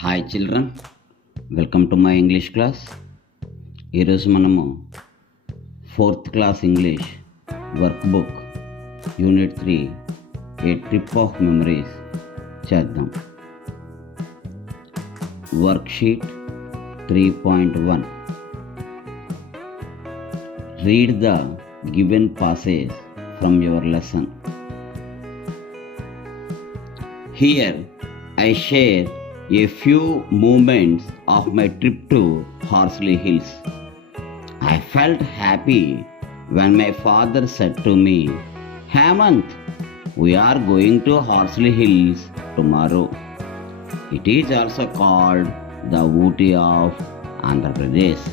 Hi children, welcome to my English class. ఈరోజు మనము 4th class English workbook unit 3 a trip of memories చేద్దాం. Worksheet 3.1. Read the given passage from your lesson. Here I share a few moments of my trip to Horsley Hills. I felt happy when my father said to me, "Hemant, we are going to Horsley Hills tomorrow. It is also called the Ooty of Andhra Pradesh."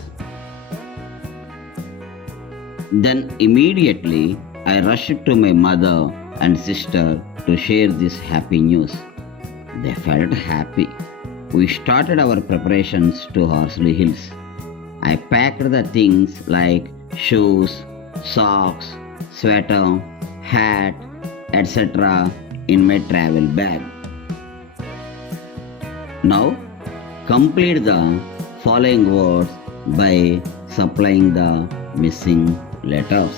Then immediately I rushed to my mother and sister to share this happy news. They felt happy. We started our preparations to Horsley Hills. I packed the things like shoes, socks, sweater, hat, etc. in my travel bag. Now, complete the following words by supplying the missing letters.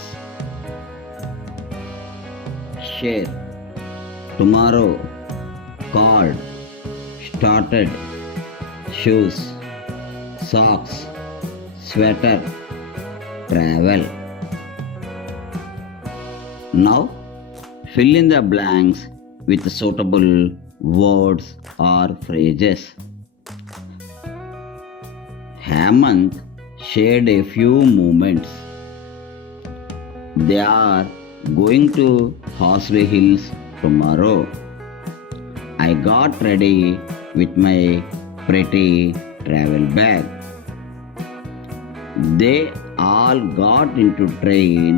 Share, tomorrow, called, started, shoes, socks, sweater, travel. Now fill in the blanks with suitable words or phrases. Hemant shared a few moments. They are going to Horsley Hills tomorrow. I got ready with my pretty travel bag. They all got into train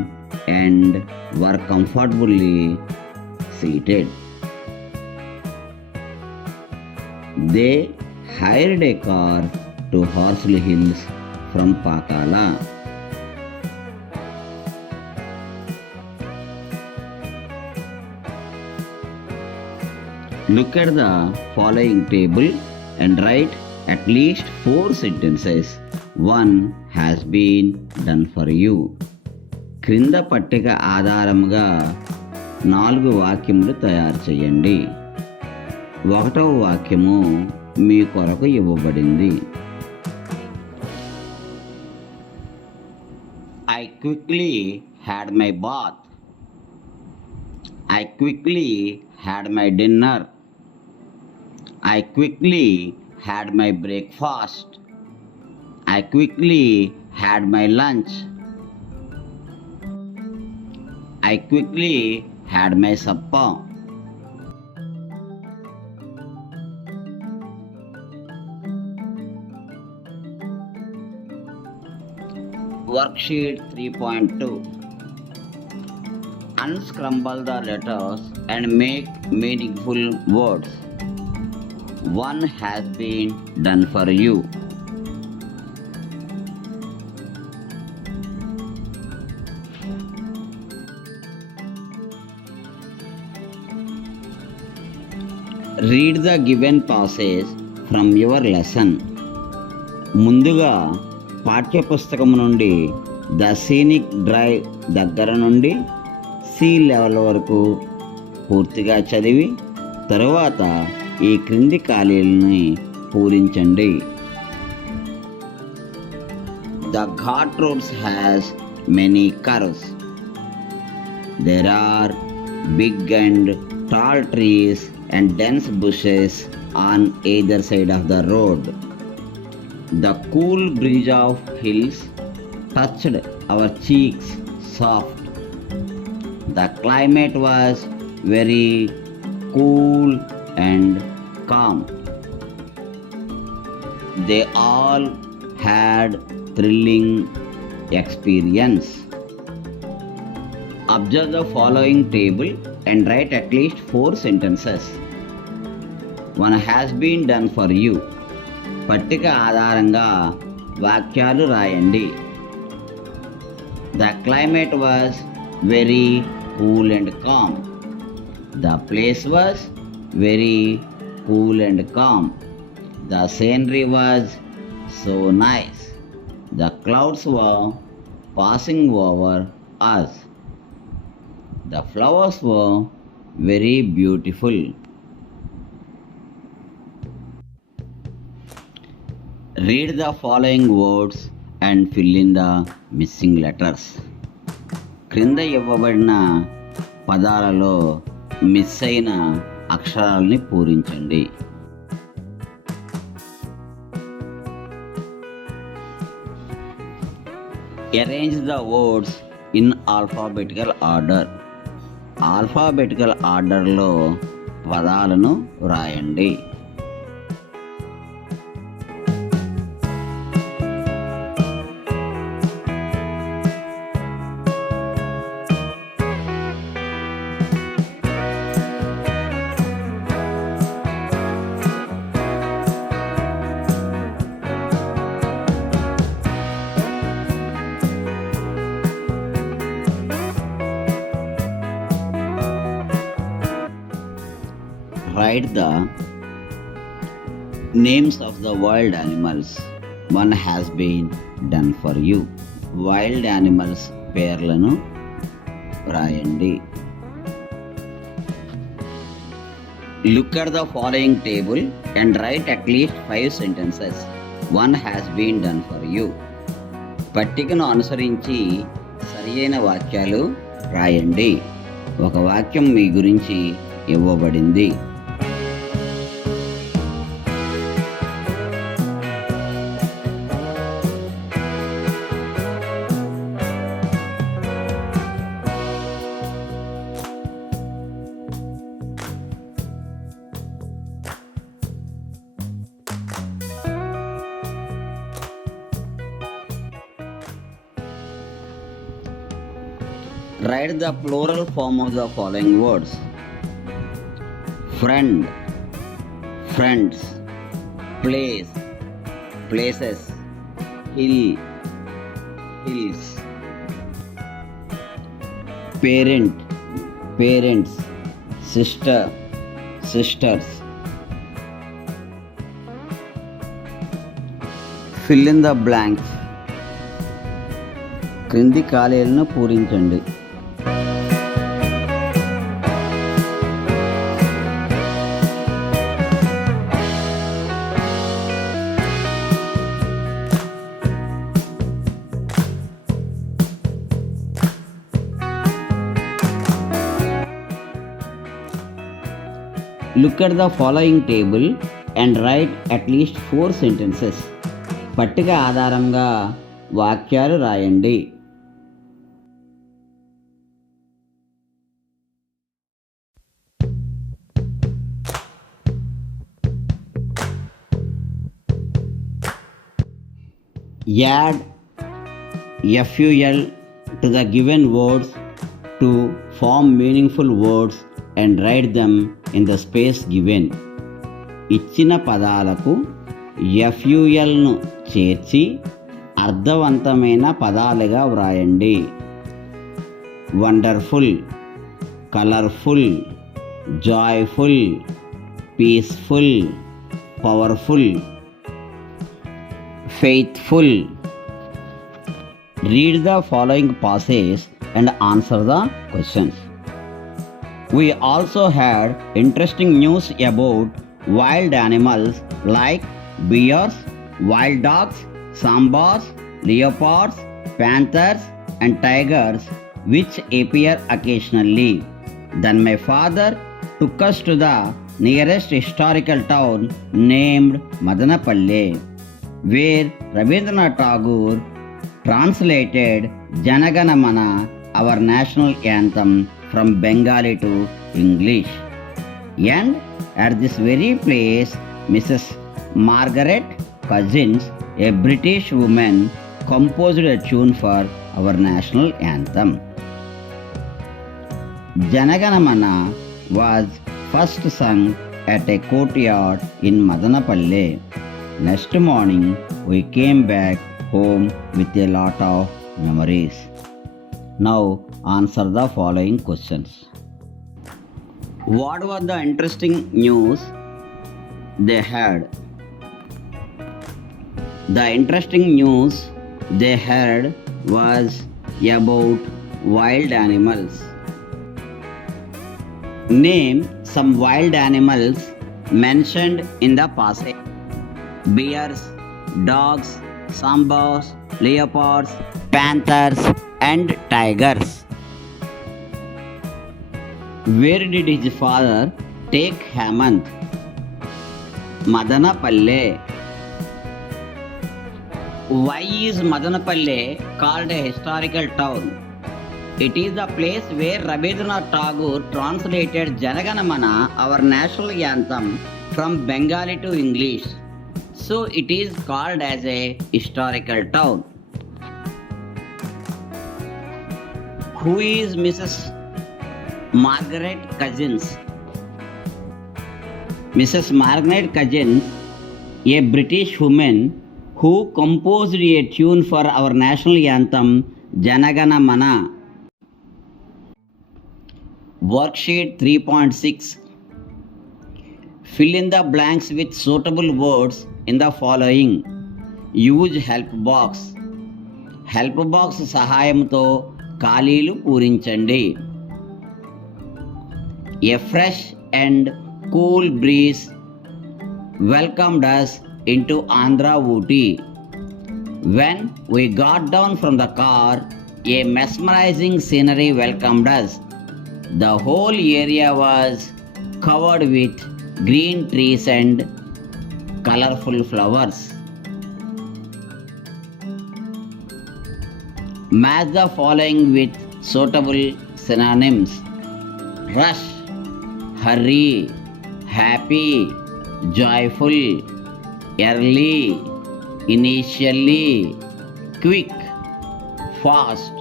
and were comfortably seated. They hired a car to Horsley Hills from Pakala. Look at the following table and write at least 4 sentences. One has been done for you. క్రింద పట్టిక ఆధారముగా 4 వాక్యములు తయారు చేయండి. 1వ వాక్యము మీ కొరకు ఇవ్వబడింది. I quickly had my bath. I quickly had my dinner. I quickly had my breakfast. I quickly had my lunch. I quickly had my supper. Worksheet 3.2. Unscramble the letters and make meaningful words. One has been done for you. Read the given passage from your lesson. ముందుగా పాఠ్యపుస్తకం నుండి the scenic drive దగ్గర నుండి sea level వరకు పూర్తిగా చదివి తరువాత ఈ క్రింది ఖాళీలని పూరించండి. The Ghat roads has many curves. There are big and tall trees and dense bushes on either side of the road. The cool breeze of hills touched our cheeks soft. The climate was very cool and calm. They all had thrilling experience. Observe the following table and write at least 4 sentences. One has been done for you. పట్టిక ఆధారంగా వాక్యాలు రాయండి. The climate was very cool and calm. The place was very cool and calm. The scenery was so nice. The clouds were passing over us. The flowers were very beautiful. Read the following words and fill in the missing letters. క్రింద ఇవ్వబడిన పదాలలో miss అయిన అక్షరాలని పూరించండి. Arrange the words in alphabetical order. Alphabetical ఆర్డర్లో పదాలను వ్రాయండి. Write the names of the wild animals. One has been done for you. Wild animals పేర్లను రాయండి. Look at the following table and write at least 5 sentences. One has been done for you. పట్టికను అనుసరించి సరియైన వాక్యాలు రాయండి. ఒక వాక్యం మీ గురించి ఇవ్వబడింది. Write the plural form of the following words. Friend, friends, place, places, hill, hills. Parent, parents, sister, sisters. Fill in the blanks. క్రింది ఖాళీలను పూరించండి. Look at the following table and write at least 4 sentences. పట్టిక ఆధారంగా వాక్యాలు రాయండి. Add FUL to the given words to form meaningful words and write them in the space given. ఇచ్చిన పదాలకు FULను చేర్చి అర్థవంతమైన పదాలుగా వ్రాయండి. Wonderful, colourful, joyful, peaceful, powerful, faithful. Read the following passage and answer the questions. We also had interesting news about wild animals like bears, wild dogs, sambas, leopards, panthers and tigers which appear occasionally. Then my father took us to the nearest historical town named Madanapalle, where Rabindranath Tagore translated Janagana Mana, our national anthem, from Bengali to English. And at this very place, Mrs. Margaret Cousins, a British woman, composed a tune for our national anthem. Janagana Mana was first sung at a courtyard in Madanapalle. Next morning, we came back home with a lot of memories. Now, answer the following questions. What was the interesting news they had? The interesting news they heard was about wild animals. Name some wild animals mentioned in the passage. Bears, dogs, sambas, leopards, panthers, and tigers. Where did his father take Hemant? Madanapalle. Why is Madanapalle called a historical town? It is the place where Rabindranath Tagore translated Janaganamana, our national anthem, from Bengali to English. So it is called as a historical town. Who is Mrs. Margaret Cousins? Mrs. Margaret Cousins, a British woman who composed a tune for our national anthem Janagana Mana. Worksheet 3.6. Fill in the blanks with suitable words in the following. Use help box. Help box సహాయంతో ఖాళీలు పూరించండి. A fresh and cool breeze welcomed us into Andhra Ooty. When we got down from the car, a mesmerizing scenery welcomed us. The whole area was covered with green trees and colorful flowers. Match the following with suitable synonyms. Rush, hurry, happy, joyful, early, initially, quick, fast,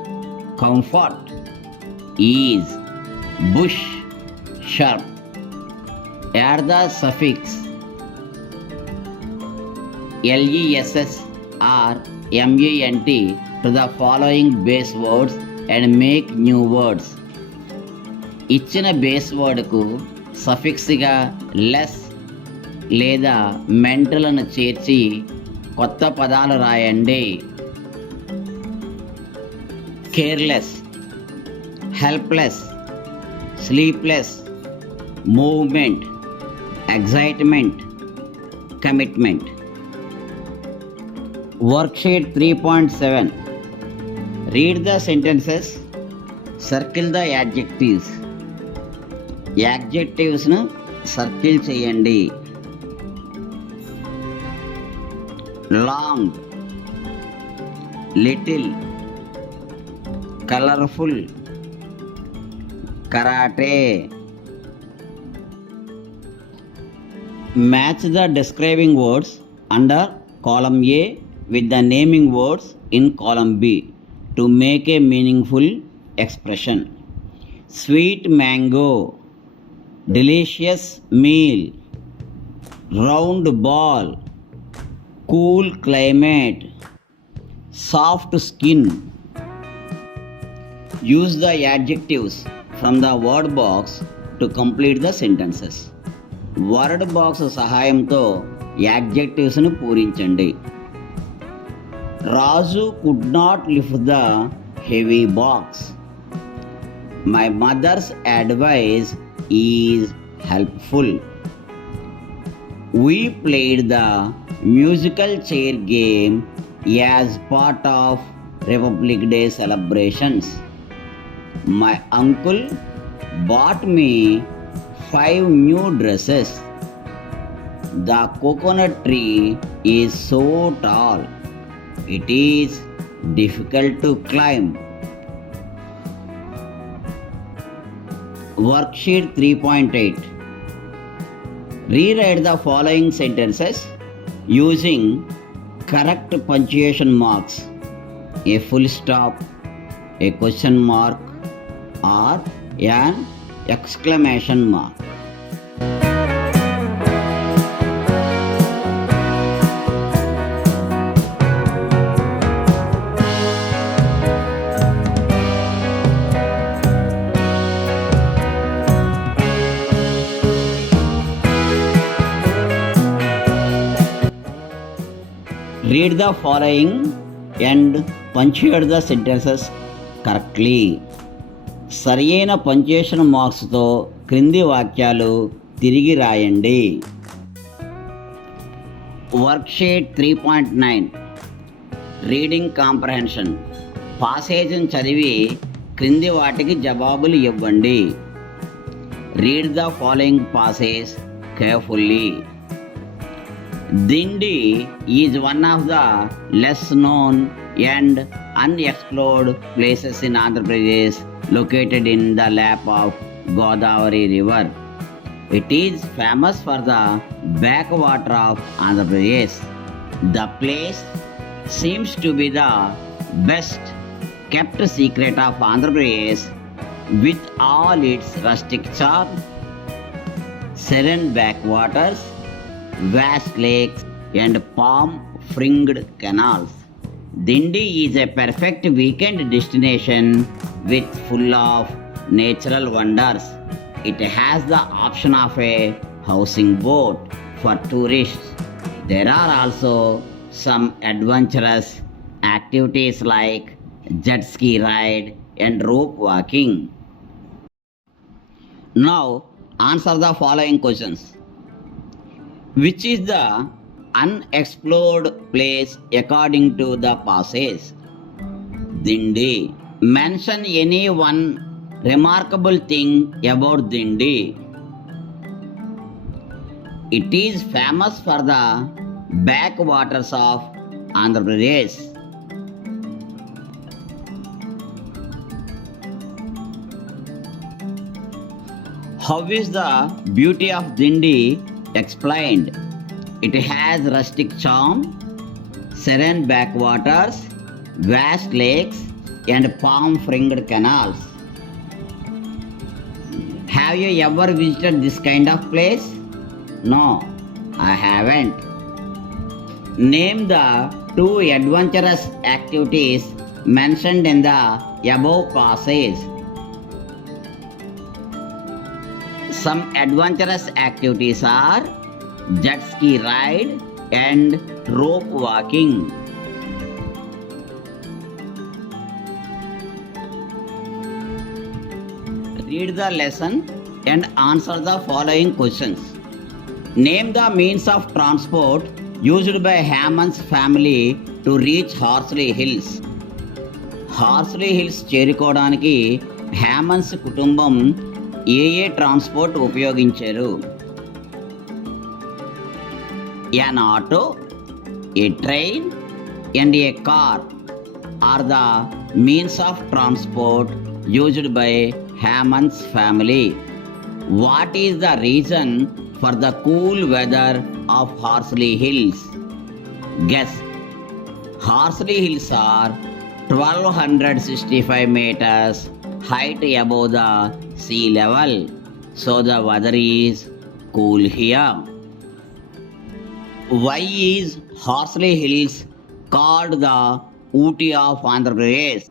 comfort, ease, bush, sharp. Add the suffix less or ment to the following base words and make new words. ఇచ్చిన base వర్డ్కు సఫిక్స్గా less లేదా మెంటలను చేర్చి కొత్త పదాలు రాయండి. Careless, helpless, sleepless, movement, excitement, commitment. Worksheet 3.7. Read the sentences. Circle the adjectives. యాడ్జెక్టివ్స్ను సర్కిల్ చేయండి. Long, little, colourful, karate. Match the describing words under column A with the naming words in column B to make a meaningful expression. Sweet mango, delicious meal, round ball, cool climate, soft skin. Use the adjectives from the word box to complete the sentences. Word box సహాయంతో యాడ్జెక్టివ్స్ను పూరించండి. Raju could not lift the heavy box. My mother's advice is helpful. We played the musical chair game as part of Republic Day celebrations. My uncle bought me 5 new dresses. The coconut tree is so tall. It is difficult to climb. Worksheet 3.8. Rewrite the following sentences using correct punctuation marks, a full stop, a question mark, or an exclamation mark. Read the following and punctuate the sentences correctly. సరియైన punctuation మార్క్స్తో క్రింది వాక్యాలు తిరిగి రాయండి. Worksheet 3.9 reading comprehension. పాసేజ్ని చదివి క్రింది వాటికి జవాబులు ఇవ్వండి. Read the following passage carefully. Dindi is one of the less known and unexplored places in Andhra Pradesh, located in the lap of Godavari River. It is famous for the backwater of Andhra Pradesh. The place seems to be the best kept secret of Andhra Pradesh, with all its rustic charm, serene backwaters, vast lakes and palm-fringed canals. Dindi is a perfect weekend destination with full of natural wonders. It has the option of a housing boat for tourists. There are also some adventurous activities like jet ski ride and rope walking. Now answer the following questions. Which is the unexplored place according to the passage? Dindi. Mention any one remarkable thing about Dindi. It is famous for the backwaters of Andhra Pradesh. How is the beauty of Dindi explained? It has rustic charm, serene backwaters, vast lakes and palm-fringed canals. Have you ever visited this kind of place? No, I haven't. Name the 2 adventurous activities mentioned in the above passage. Some adventurous activities are jet ski ride and rope walking. Read the lesson and answer the following questions. Name the means of transport used by Hammond's family to reach Horsley Hills. Horsley hills చేరుకోవడానికి హ్యామన్స్ కుటుంబం ఏ transport ఉపయోగించారు? An auto, a train and a car are the means of transport used by Hammond's family. What is the reason for the cool weather of Horsley Hills? Guess. Horsley Hills are 1265 meters height above the sea level, so the weather is cool here. Why is Horsley Hills called the Ooty of Andhra Pradesh?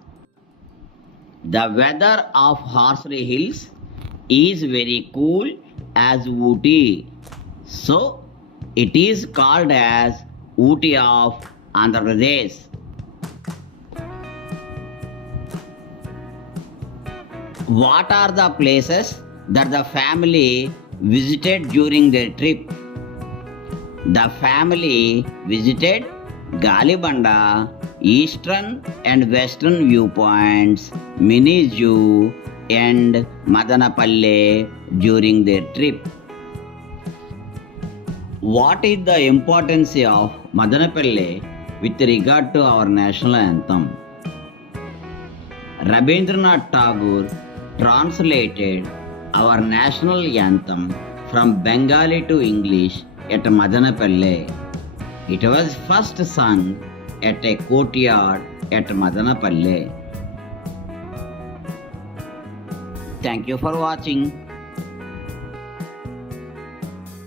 The weather of Horsley Hills is very cool as Ooty, so it is called as Ooty of Andhra Pradesh. What are the places that the family visited during their trip? The family visited Galibanda, Eastern and Western viewpoints, Mini Zoo and Madanapalle during their trip. What is the importance of Madanapalle with regard to our national anthem? Rabindranath Tagore translated our national anthem from Bengali to English at Madanapalle. It was first sung at a courtyard at Madanapalle. Thank you for watching.